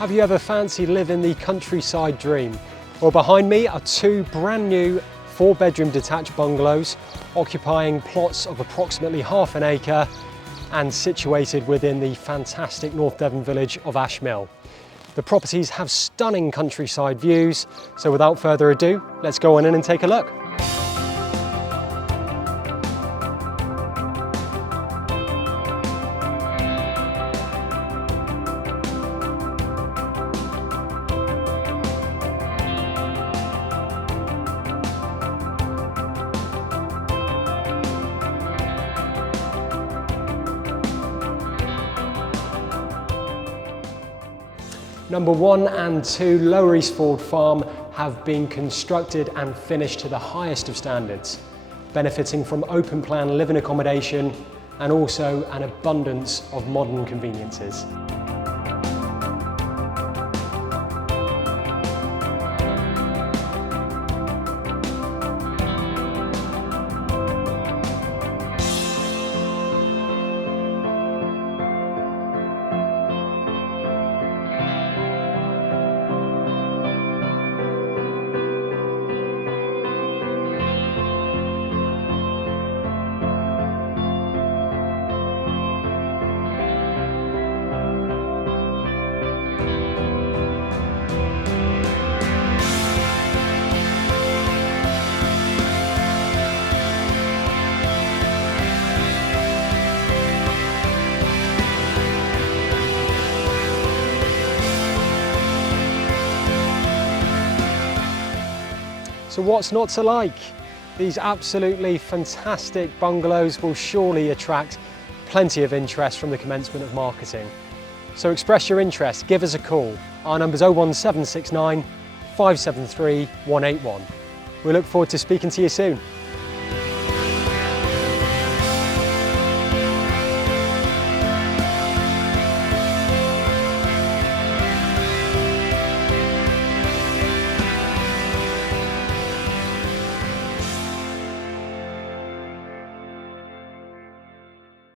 Have you ever fancied living the countryside dream? Well, behind me are two brand new 4-bedroom detached bungalows occupying plots of approximately half an acre and situated within the fantastic North Devon village of Ashmill. The properties have stunning countryside views, so without further ado, let's go on in and take a look. Number 1 and 2 Lower Eastford Farm have been constructed and finished to the highest of standards, benefiting from open plan living accommodation and also an abundance of modern conveniences. So what's not to like? These absolutely fantastic bungalows will surely attract plenty of interest from the commencement of marketing. So express your interest, give us a call. Our number's 01769 573 181. We look forward to speaking to you soon.